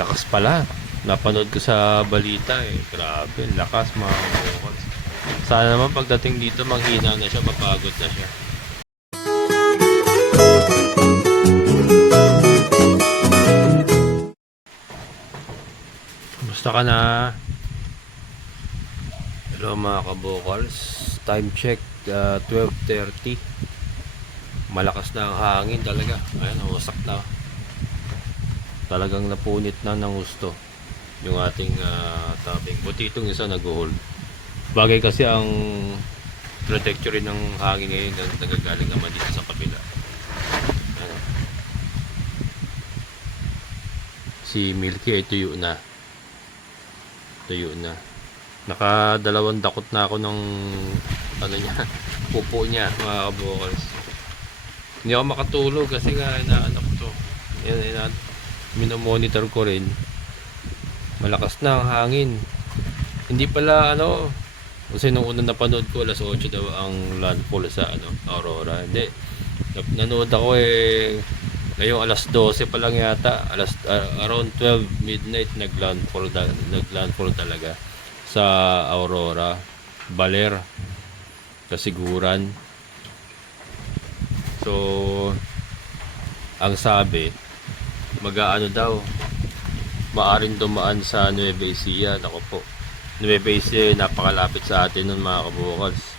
Lakas pala. Napanood ko sa balita eh. Grabe, lakas mga kabukals. Sana naman pagdating dito manghina na siya, mapagod na siya. Kumusta ka na? Hello mga kabukals. Time check 12:30. Malakas na ang hangin talaga. Ayan, wasak na. Talagang napunit na ng gusto yung ating topping. Buti itong isa nag-hold. Bagay kasi ang trajectory ng hangin ngayon nagagaling naman dito sa kabila. Ano? Si Milky ay tuyo na. Tuyo na. Nakadalawang dakot na ako ng ano niya, pupo niya mga kabukals. Hindi ako makatulog kasi nga inaano ko to. Yan, minomonitor ko rin. Malakas na ang hangin. Hindi pala ano, kasi nung unang napanood ko alas 8 daw ang landfall sa Aurora. Hindi. Nanood ako ngayong alas 12 pa lang yata, around 12 midnight naglandfall talaga sa Aurora, Baler, Kasiguran. So ang sabi, mag-aano daw, maaring dumaan sa Nueva Ecija. Nako po, Nueva Ecija napakalapit sa atin nun mga kabukals.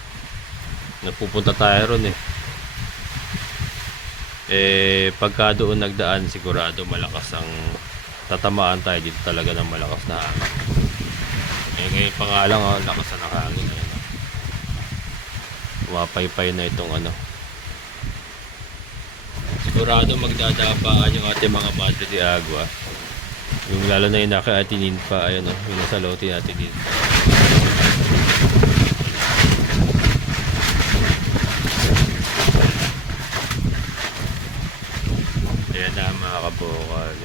Nagpupunta tayo ron pagka doon nagdaan, sigurado malakas ang tatamaan tayo dito talaga ng malakas na hangin. Ngayon pa nga lang lakas na ng hangin. Pumapaypay na itong sigurado magdadapaan yung ating mga Madre de Agua. Yung lalo na yung naka-atinin pa, yung nasa lote natin dito. Ayan na mga kabukal.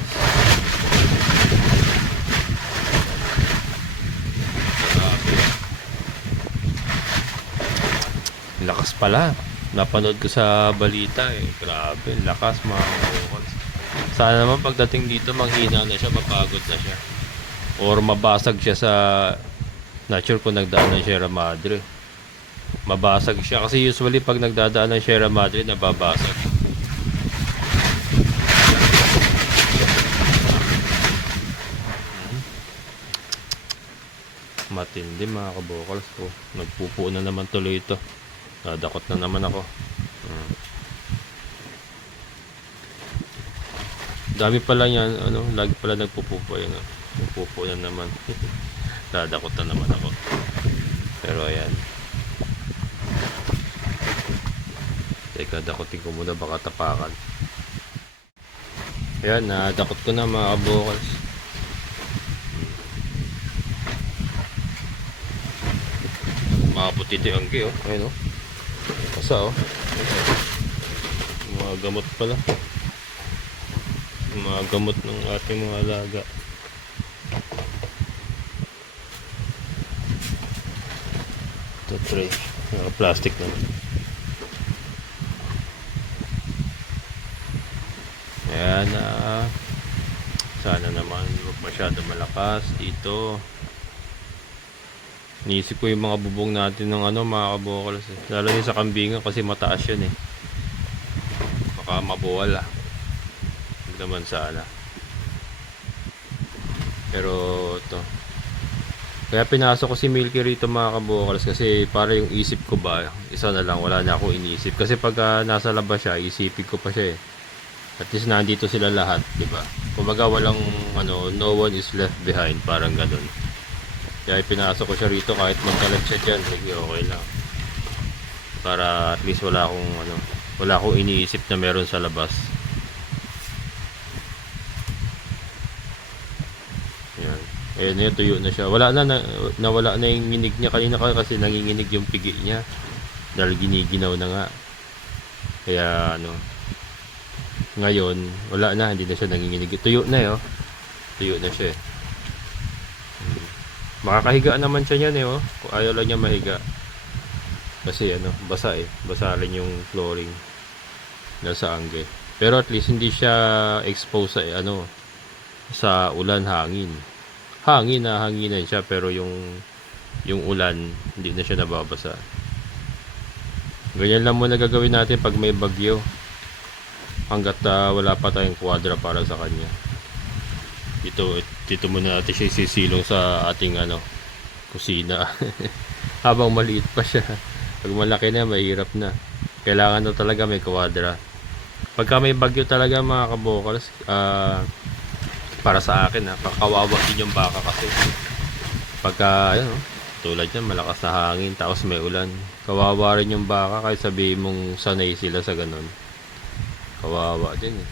Lakas pala. Napanood ko sa balita Grabe, lakas mga kabukal. Sana naman pagdating dito manghina na siya, mapagod na siya. Or mabasag siya sa, not sure kung nagdaan ng Sierra Madre. Mabasag siya kasi usually pag nagdadaan ng Sierra Madre nababasag. Matindi mga kabukals ko. Nagpupo na naman tuloy ito. Nadakot na naman ako. Dami pala yan, lagi pala nagpupupo yun. Pupupo na naman. Dadakot na naman ako. Pero ayan. Teka, dakotin ko muna, baka tapakan. Ayan, nadakot ko na mga kabukals. Mga putiti anggi ayun Kasa mga gamot pala. Mga gamot ng ating mga alaga. Ito tray, plastic naman. Ayan sana naman huwag masyado malakas dito. Niisip ko yung mga bubong natin ng mga kabukals lalo yung sa kambingan kasi mataas yun baka mabuwal huwag naman sana. Pero to, kaya pinasok ko si Milky rito mga kabukals kasi para yung isip ko ba isa na lang, wala na ako iniisip kasi pag nasa labas siya isipin ko pa siya at least nandito sila lahat, diba? Kumbaga walang no one is left behind, parang ganun. Kaya pinasok ko siya rito kahit magkalat siya dyan, okay lang. Para at least wala akong iniisip na meron sa labas. Ayan. Ayan, tuyo na siya. Wala na, nawala na yung nginig niya. Kanina kasi nanginginig yung pigi niya. Dahil giniginaw na nga. Kaya ngayon, wala na, hindi na siya nanginginig. Tuyo na Tuyo na siya Makakahiga naman siya niyan kung ayaw lang niya mahiga. Kasi basa basa rin yung flooring nasa angge. Pero at least hindi siya exposed sa sa ulan, hangin. Hangin na hanginan siya pero yung ulan hindi na siya nababasa. Ganyan lang muna gagawin natin pag may bagyo. Hanggat wala pa tayong kwadra para sa kanya. Dito muna natin siya isisilong sa ating kusina. Habang maliit pa siya. Pag malaki na, mahirap na. Kailangan na talaga may kwadra. Pagka may bagyo talaga mga kabokals, para sa akin kawawa din yung baka kasi. Pagka tulad yan, malakas na hangin tapos may ulan, kawawa rin yung baka kahit sabihin mong sanay sila sa ganun. Kawawa din eh.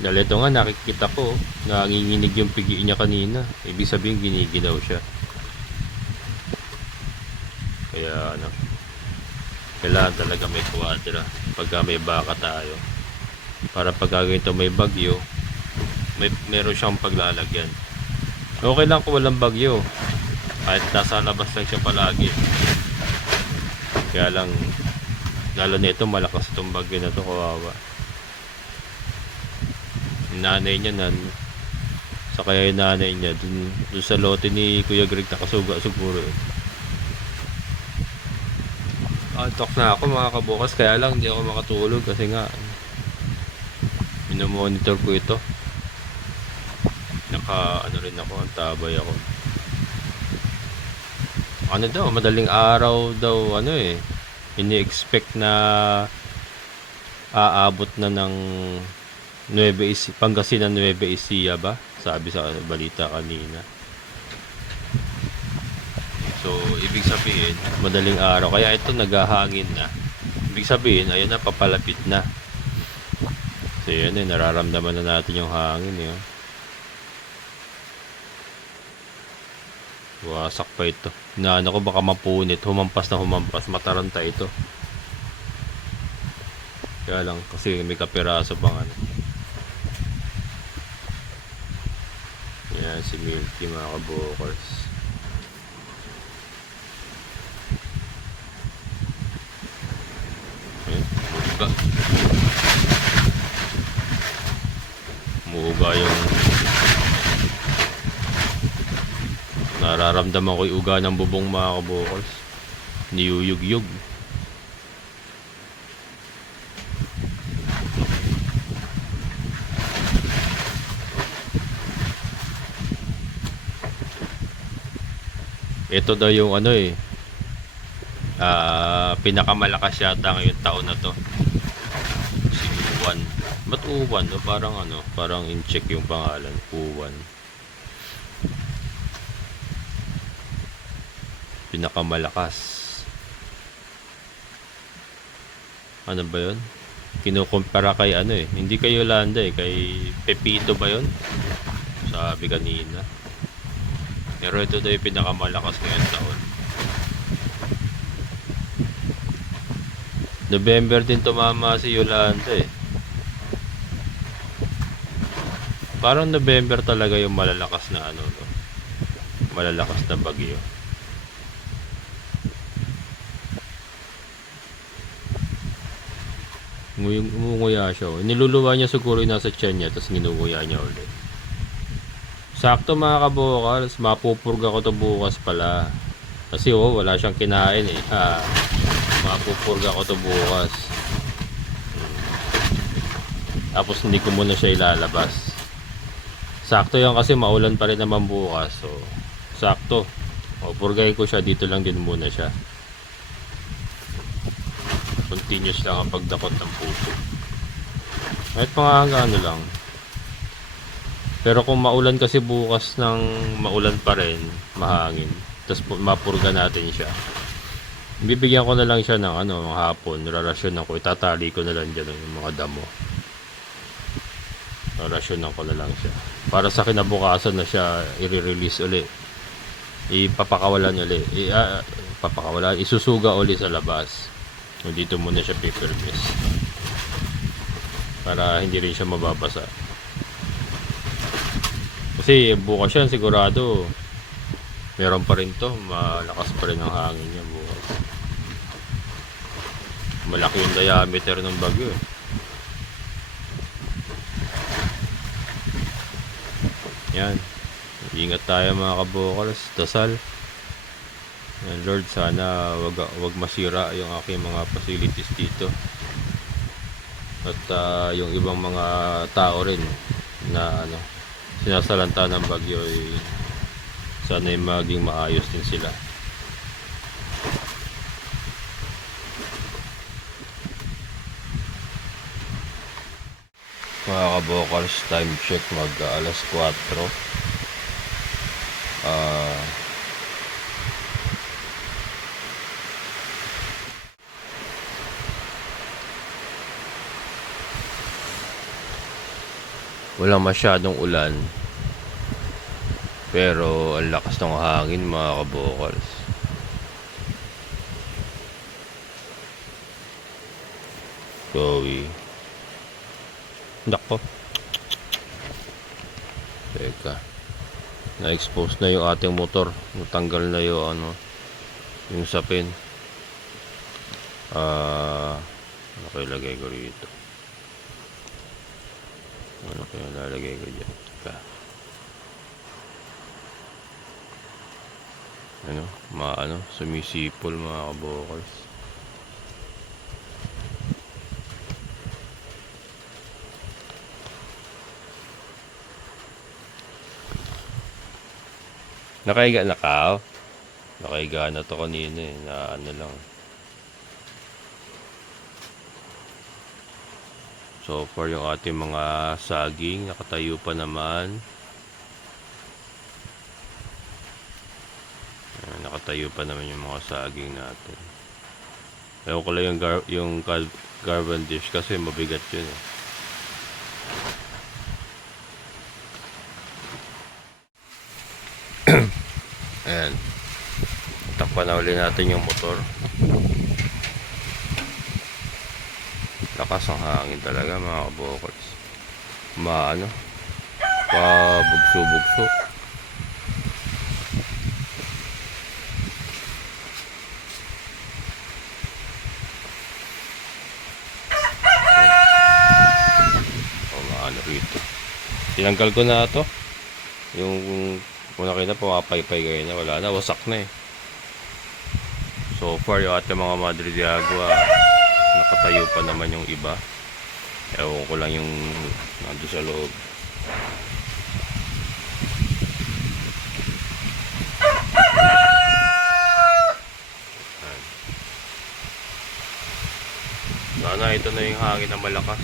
Dahil ito nga nakikita ko, nanginginig yung pigi niya kanina. Ibig sabihin giniginaw siya. Kaya kailangan talaga may kwadra pagka may baka tayo. Para pagka ganito may bagyo, meron siyang paglalagyan. Okay lang kung walang bagyo. Kahit nasa labas lang siya palagi. Kaya lang, lalo na ito malakas itong bagyo na ito, kawawa. Nanay niya sa kaya yung nanay niya dun sa lote ni Kuya Greg nakasuga siguro antok na ako mga kabukas, kaya lang hindi ako makatulog kasi nga minomonitor ko ito. Rin ako, ang tabay ako. Daw, madaling araw daw ini-expect na aabot na ng Pangasinan, Nueva Ecija ba? Sabi sa balita kanina. So, ibig sabihin, madaling araw. Kaya ito naghahangin na. Ibig sabihin, ayun na, papalapit na. So, yun nararamdaman na natin yung hangin. Wasak pa ito. Ko baka mapunit. Humampas na humampas. Mataranta ito. Kaya lang, kasi may kapiraso pang Yan si Milky mga kabokers. Muuga. Muuga yung nararamdaman ko yung uga ng bubong mga kabokers. Niyuyug-yug. Ito daw yung pinakamalakas yata ngayong taon na to. Si Uwan. Ba't Uwan? Parang in-check yung pangalan. Uwan. Pinakamalakas. Ano ba yun? Kinukumpara kay hindi kay Yolanda kay Pepito ba yun? Sabi kanina. Pero ito daw yung pinakamalakas ngayong taon. November din tumama si Yolanda Parang November talaga yung malalakas na malalakas na bagyo. Ngumunguya siya. Niluluwa niya siguro yung nasa tiyan niya, tapos nginunguya niya ulit. Sakto mga kabokals, mapupurga ko to bukas pala. Kasi wala siyang kinain mapupurga ko to bukas. Tapos hindi ko muna siya ilalabas. Sakto yan kasi maulan pa rin naman bukas. So, sakto. Purgayin ko siya, dito lang din muna siya. Continuous lang ang pagdakot ng pupo. Kahit hanggang lang. Pero kung maulan kasi bukas ng maulan pa rin, mahangin, tapos mapurga natin siya, bibigyan ko na lang siya ng hapon, rarasyonan ko, itatali ko na lang dyan yung mga damo. Rarasyonan ko na lang siya. Para sa kinabukasan na siya i-release uli. Ipapakawalan uli. Isusuga uli sa labas. Dito muna siya paper mist. Para hindi rin siya mababasa. Kasi bukas yan sigurado meron pa rin to, malakas pa rin ang hangin niya bukas. Malaki yung diameter ng bagyo Yan. Ingat tayo mga kabokals. Dasal. Yan, Lord, sana wag masira yung aking mga facilities dito. At yung ibang mga tao rin na sinasalanta ng bagyo ay sana ay maging maayos din sila. Mga kabokals, time check, alas 4. Walang masyadong ulan, pero ang lakas ng hangin mga kabokals. Joey, nako, teka, na-expose na yung ating motor, natanggal na yung yung sapin. Ano kaya lagay ko rito? Ano kaya lalagay ko dyan? Teka. Sumisipol mga kabokals. Nakaiga na ka? Nakaiga na to kanina na lang. So far yung ating mga saging nakatayo pa naman. Nakatayo pa naman yung mga saging natin. Ewan ko lang yung carbon dish kasi mabigat yun eh. Ayan. Takpan na uli natin yung motor. Lakas ang hangin talaga mga kabokals. Pabugso-bugso. Rito. Tinanggal ko na ito. Yung kung nakita pumapaypay kayo na, wala na, wasak na eh. So far yung ating mga Madre de Agua, nakatayo pa naman yung iba. Ewan ko lang yung nandun sa loob. Sana ito na yung hangin na malakas.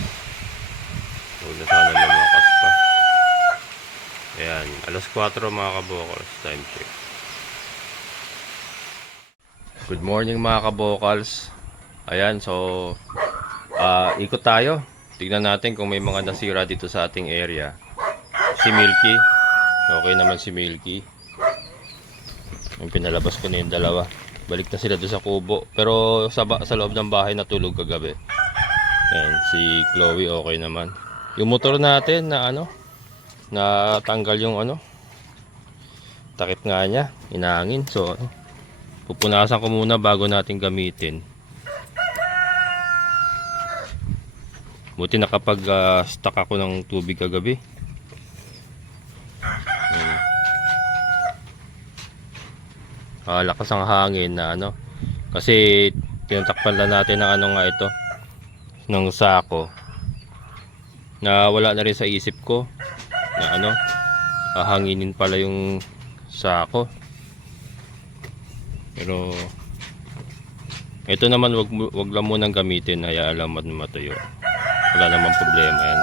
Huwag na sana lumakas pa. Ayan, alas 4 mga kabokals, time check. Good morning mga kabokals. Ayan, so ikot tayo. Tignan natin kung may mga nasira dito sa ating area. Si Milky, okay naman si Milky. Yung pinalabas ko na yung dalawa. Balik na sila doon sa kubo. Pero sa loob ng bahay natulog kagabi. Ayan, si Chloe okay naman. Yung motor natin na natanggal yung takip nga niya, inangin. So pupunasan ko muna bago natin gamitin. Buti nakapag-stock ako ng tubig kagabi. Lakas ang hangin na kasi tinatakpan lang natin ng ito ng sako na wala na rin sa isip ko na hahanginin pala yung sako. Pero ito naman wag lang munang gamitin, hayaan lang matuyo. Wala namang problema yan.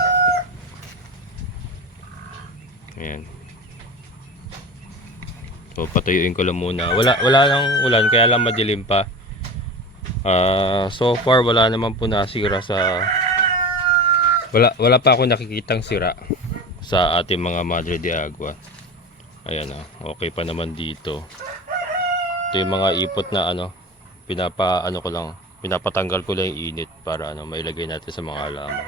Ayan. So patuyuin ko lang muna. Wala nang ulan kaya lang madilim pa. So far wala naman po nasira sa wala pa ako nakikitang sira sa ating mga Madre de Agua. Ayan okay pa naman dito. Ito yung mga ipot na pinapatanggal ko lang yung init para mailagay natin sa mga halaman.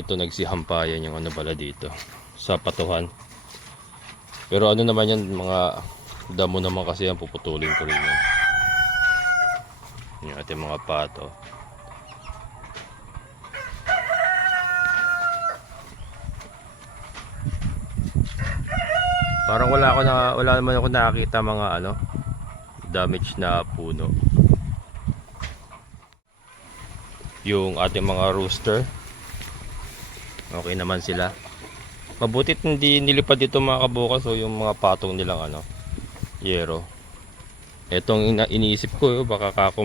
Ito nagsihampayan yung pala dito sa patuhan. Pero naman yan, mga damo naman kasi yan, puputulin ko rin yan. Yung ating mga pato. Parang wala naman ako nakakita mga ano, damage na puno. Yung ating mga rooster, okay naman sila. Mabutit hindi nilipad dito mga kabukas o yung mga patong nilang ano, yero. Etong iniisip ko, baka kako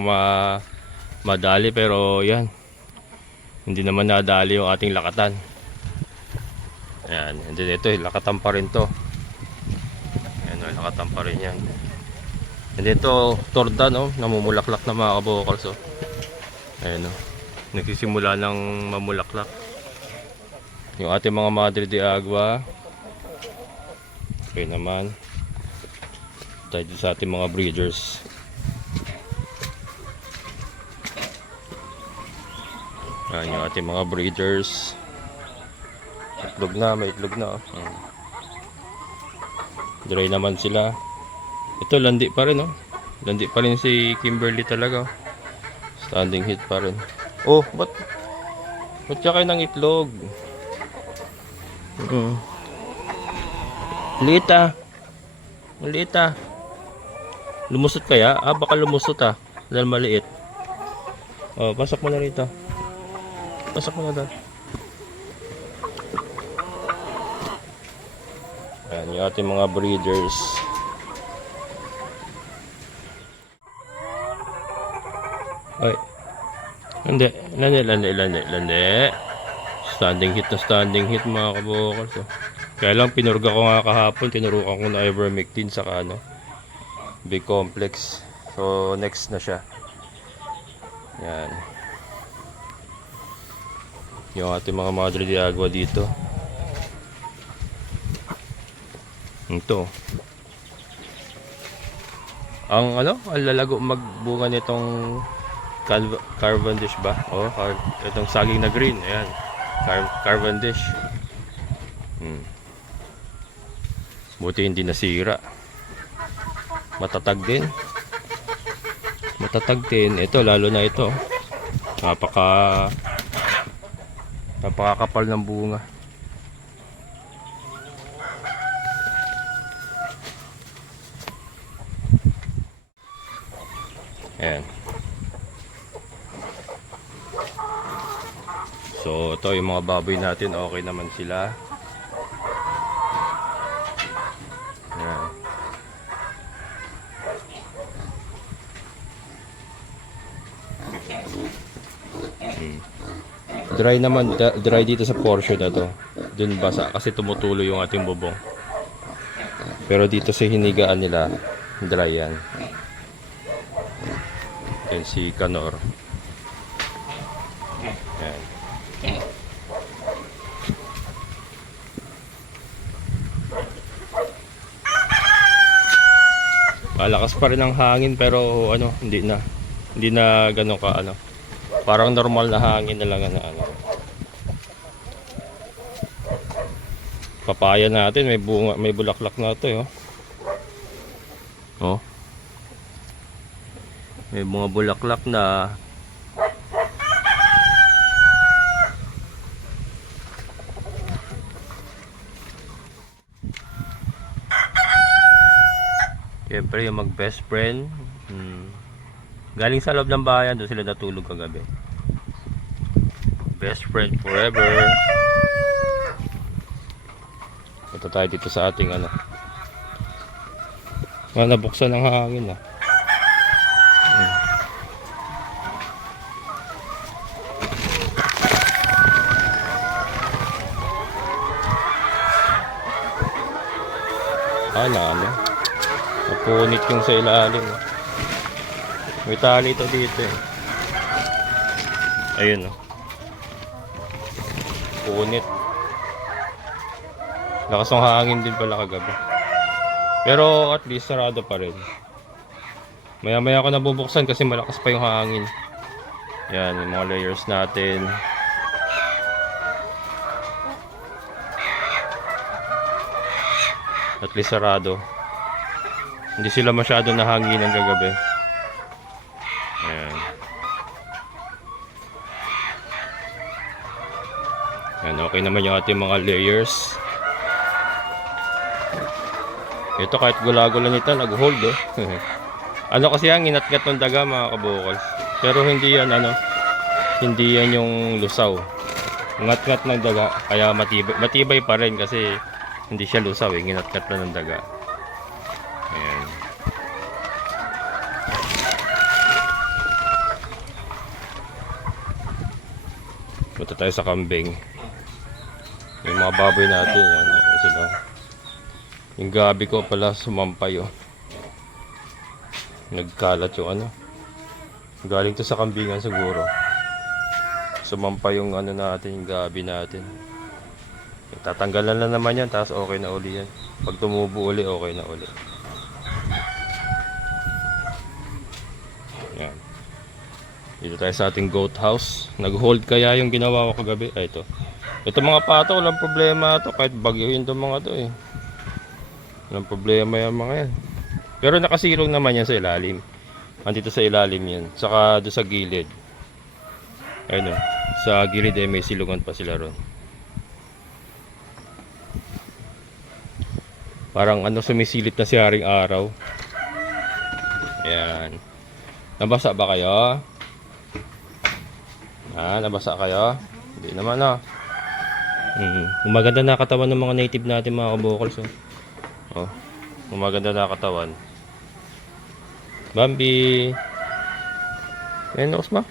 madali, pero yan, hindi naman nadali yung ating lakatan. Ayan, and then ito, lakatan pa rin to. Ayan, lakatan pa rin yan. And ito, torda, no, namumulaklak na mga kabukals. Ayan, no, nagsisimula ng mamulaklak. Yung ating mga Madre de Agua, okay naman. Tayo sa ating mga breeders. Ayan yung ating mga breeders. Itlog na, may itlog na. Dry naman sila. Ito, landi pa rin, oh. Landi pa rin si Kimberly talaga. Standing heat pa rin. Oh, ba't siya kayo ng itlog? Liit ah. Lumusot kaya? Baka lumusot dahil maliit. Oh, pasok mo na rito. Pasok mo na doon. Ayan yung ating mga breeders. Ay. Landi. Standing hit mga kabukals. Kaya lang pinurga ko nga kahapon, tinurukan ko na ivermectin saka ano, B-complex. So next na siya. Yan. Yung ating mga Madre de Agua dito. Ito. Ang lalago magbunga nitong Cavendish ba? Itong saging na green. Ayan. Cavendish. Buti hindi nasira. Matatag din. Ito, lalo na ito. Napakakapal ng bunga. Ayan. So ito yung mga baboy natin, okay naman sila. Ayan. Dry dito sa portion na to. Dun basa kasi tumutulo yung ating bubong. Pero dito sa hinigaan nila, dry yan. Yan si Canor. Ayan. Malakas pa rin ang hangin pero hindi na gano'n ka parang normal na hangin na lang papaya natin may bunga, may bulaklak na ito may mga bulaklak na. Siyempre yung mag best friend, galing sa loob ng bayan, doon sila natulog kagabi. Best friend forever. Ito tayo dito sa ating nabuksan ng hangin napunit yung sa ilalim. May tali ito dito ayun punit. Lakas ng hangin din pala kagabi, pero at least sarado pa rin. Maya maya ako nabubuksan kasi malakas pa yung hangin. Yan yung mga layers natin. At least sarado, hindi sila masyado nahangin ng kagabi. Ayan. Ayan, okay naman yung ating mga layers. Ito kahit gula-gula nito, nag-hold eh. Ano kasi ang inatgat ng daga mga kabukals. Pero hindi yan ano, hindi yan yung lusaw. Ngat-ngat ng daga, kaya matibay pa rin kasi hindi siya lusaw eh, nginat-ngat na ng daga. Ayan. Punta tayo sa kambing. Yung mga baboy natin, yan. Okay sila. Yung gabi ko pala sumampay oh. Nagkalat yung ano. Galing to sa kambingan siguro. Sumampay yung ano natin, yung gabi natin. Tatanggalan na naman yan, tapos okay na uli yan. Pag tumubo uli, okay na uli. Yan. Dito tayo sa ating goat house. Nag-hold kaya yung ginawa ko kagabi. Ay, ito. Ito mga pato, walang problema to. Kahit bagyoin itong mga to eh. Walang problema yung mga yan. Pero nakasirong naman yan sa ilalim. Andito sa ilalim yan. Saka doon sa gilid. Ayun o. Sa gilid eh may silungan pa sila ron. Parang ano sumisilip na si Haring Araw. Ayan. Nabasa ba kayo? Ha? Nabasa kayo? Hindi naman ah. Umaganda na katawan ng mga native natin mga kabukals oh. Oh. Umaganda na katawan. Bambi. Ayan Osma.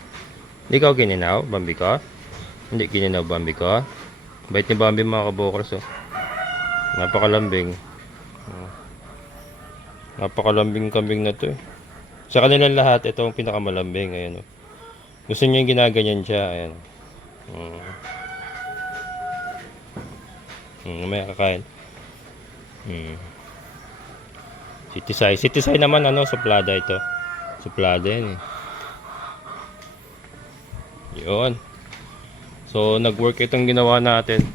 Hindi ka gininaw, Bambi ka? Hindi gininaw, Bambi ka? Bait ni Bambi mga kabukals oh. Napakalambing. Oh. Napakalambing kambing na to eh. Sa kanilang lahat, ito ang pinakamalambing. Ayan oh. Gusto niya yung ginaganyan siya. Ayan. May kakain. Sitisay. Sitisay naman ano, suplada ito. Suplada yan eh. Yun. So, nag-work itong ginawa natin.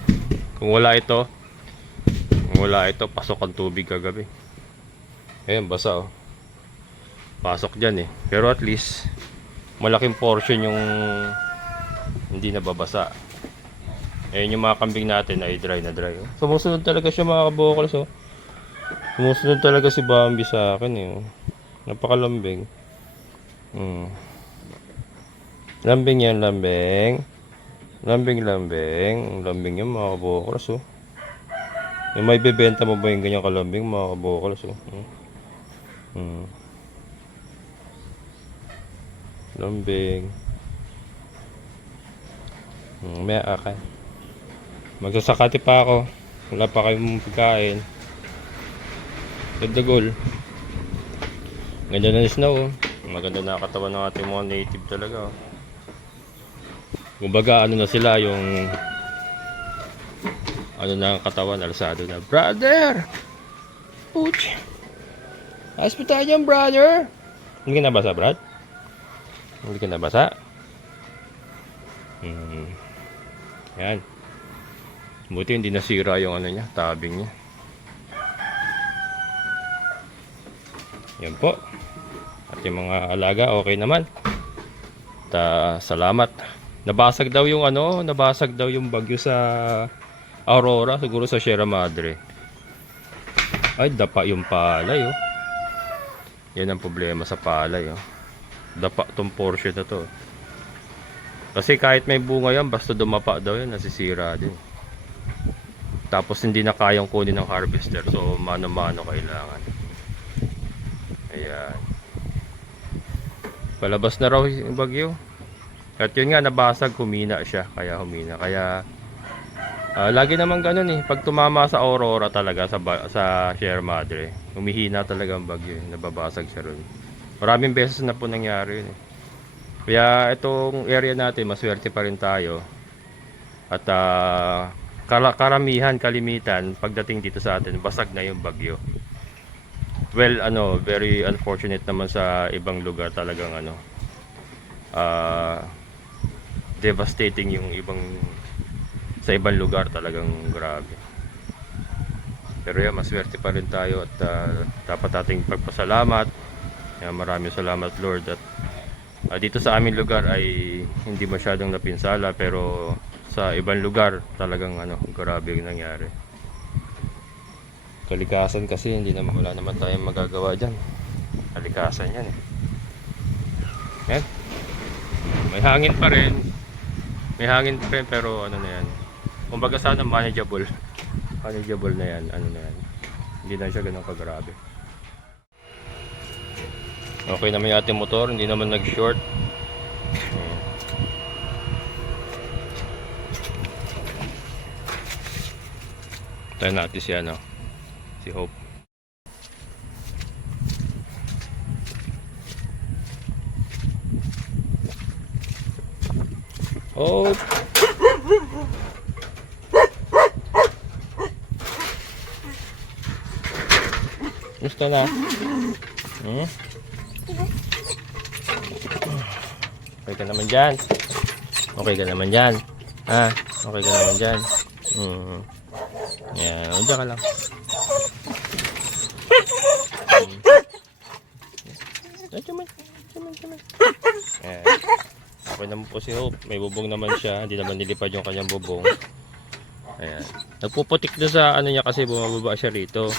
Kung wala ito, pasok ang tubig kagabi. Ayan, basa oh. Pasok dyan eh. Pero at least, malaking portion yung hindi nababasa. Ayan yung mga kambing natin ay dry na dry. Oh. Sumusunod talaga siya mga kabukals oh. Sumusunod talaga si Bambi sa akin eh. Napakalambing. Lambing yan, lambing. Lambing yan mga kabukals oh. Yung may bebenta mo ba yung ganyang kalambing mga kabukals oh. Lambing. May akay. Magsasakati pa ako. Wala pa kayong pagkain. Dagdagol. Ganda na ng snow. Maganda na katawan ng ating mga native talaga. Kumbaga ano na sila yung ano na ang katawan, alsado na. Brother! Puch! Ayos po tayo dyan, brother! Hindi ka nabasa, Brad? Hindi ka nabasa? Yan. Buti hindi nasira yung ano niya, tabing niya. Yan po. At yung mga alaga, okay naman. Salamat. Nabasag daw yung ano, nabasag daw yung bagyo sa Aurora, siguro sa Sierra Madre. Ay, dapa yung palay oh. Yan ang problema sa palay oh. Dapa tong portion na to. Kasi kahit may bunga yan, basta dumapa daw yan, nasisira din. Tapos hindi na kayang kunin ng harvester, so mano-mano kailangan. Ayan. Palabas na raw yung bagyo. At yun nga, nabasag, humina siya. Kaya humina. Kaya lagi naman ganun eh. Pag tumama sa Aurora talaga, sa Sierra Madre, humihina talaga ang bagyo eh. Nababasag siya ron. Maraming beses na po nangyari yun eh. Kaya itong area natin, maswerte pa rin tayo. At kalimitan, pagdating dito sa atin, basag na yung bagyo. Well, very unfortunate naman sa ibang lugar talagang devastating yung sa ibang lugar talagang grabe. Pero yan, maswerte pa rin tayo at dapat ating pagpasalamat. Yan, maraming salamat Lord. At dito sa aming lugar ay hindi masyadong napinsala, pero sa ibang lugar talagang grabe yung nangyari. Kalikasan kasi, hindi naman, wala naman tayong magagawa dyan. Kalikasan yan eh. Yan. May hangin pa rin. May hangin pa rin pero ano na yan. Kumbaga sana manageable. Manageable na yan. Ano na yan. Hindi na siya ganun kagrabe. Okay naman yung ating motor. Hindi naman nag-short. Ayan. Tayo natin si ano. Si Hope. Hope. Gusto na? Okay ka naman dyan. Okay ka naman dyan. Ha? Okay ka naman dyan. Yan. Diyan ka lang. Chuman. Yan. Okay naman po si Hope. May bubong naman siya. Hindi naman nilipad yung kanyang bubong. Ayan. Nagpuputik doon sa ano niya kasi bumababa siya rito.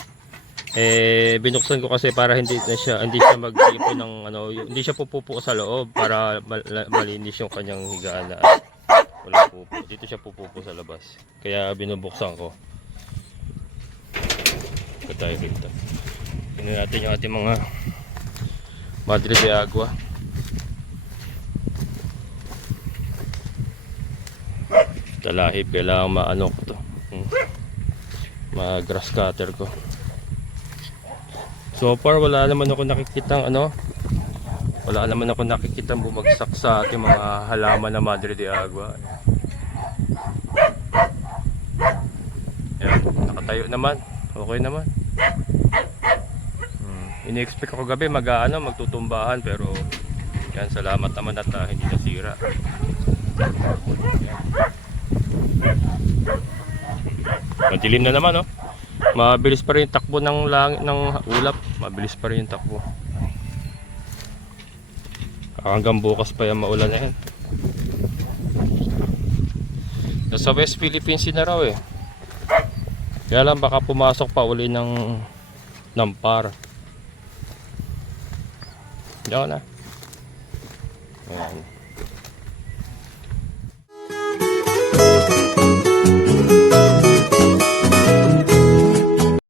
Binuksan ko kasi para hindi siya mag-ipon ng ano, hindi siya pupupo sa loob para malinis yung kanyang higaan na walang pupo. Dito siya pupupo sa labas. Kaya binubuksan ko. Ito tayo rito. Tingnan natin yung ating mga Madre de Agua. Talahib, kailangan maano ko to. Ma-grass cutter ko. So far wala naman ako nakikitang ano. Wala naman ako nakikitang bumagsak sa ating mga halaman na Madre de Agua. Ayan, nakatayo naman. Okay naman. Ini-expect ko gabi magtutumbahan pero yan, salamat naman at hindi nasira. Madilim na naman, oh. Mabilis pa rin yung takbo ng ulap. Mabilis pa rin yung takbo. Hanggang bukas pa yung maulan na yan. Nasa West Philippines na raw eh. Kaya lang baka pumasok pa uli ng par. Diyan na. Ayan.